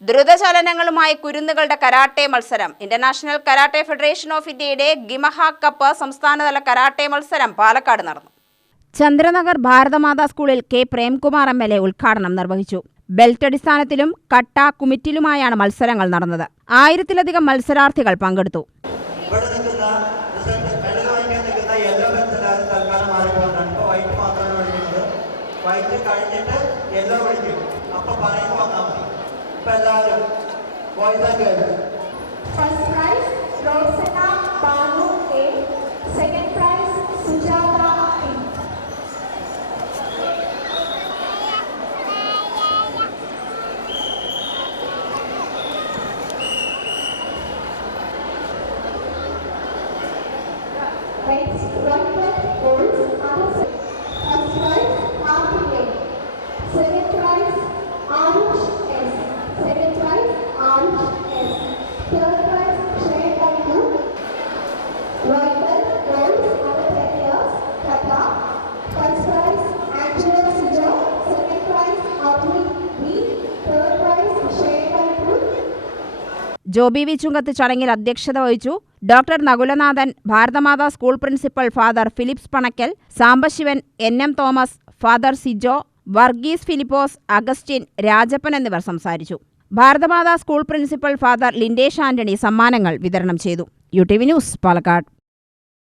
ദ്രുതചലനങ്ങളുമായി കുരുന്നുകളുടെ കരാട്ടെ മത്സരം. International karate federation of ഇന്ത്യയുടെ ഗിമഹ കപ്പ് സംസ്ഥാനതല കരാട്ടെ മത്സരം പാലക്കാട് നടന്നു. ചന്ദ്രനഗർ ഭാരതമാതാ സ്കൂളിൽ K. Premkumar M. L. A ഉദ്ഘാടനം നിർവഹിച്ചു. ബെൽറ്റ് അടിസ്ഥാനത്തിലും കട്ട കുമിറ്റിലുമായാണ് മത്സരങ്ങൾ നടന്നത്. ആയിരത്തിലധികം മത്സരാർത്ഥികൾ പങ്കെടുത്തു. വൈറ്റ് കഴിഞ്ഞിട്ട് യെല്ലോ വിളിക്കും അപ്പോൾ പറയുമ്പോൾ First prize, Rosena Banu A. Second prize, Sujata B. Next, Robert Golds, Joby V Chunkath ചടങ്ങിൽ അധ്യക്ഷത വഹിച്ചു doctor Nakulanathan Bharathamatha school principal father Philips Panackal Sambasivan N M Thomas father Sijo Varghese Philipose Augustine Rajappan എന്നിവർ സംസാരിച്ചു. Bharathamatha school principal father Lindesh Antony സമ്മാനങ്ങൾ വിതരണം ചെയ്തു. U T V news Palakkad.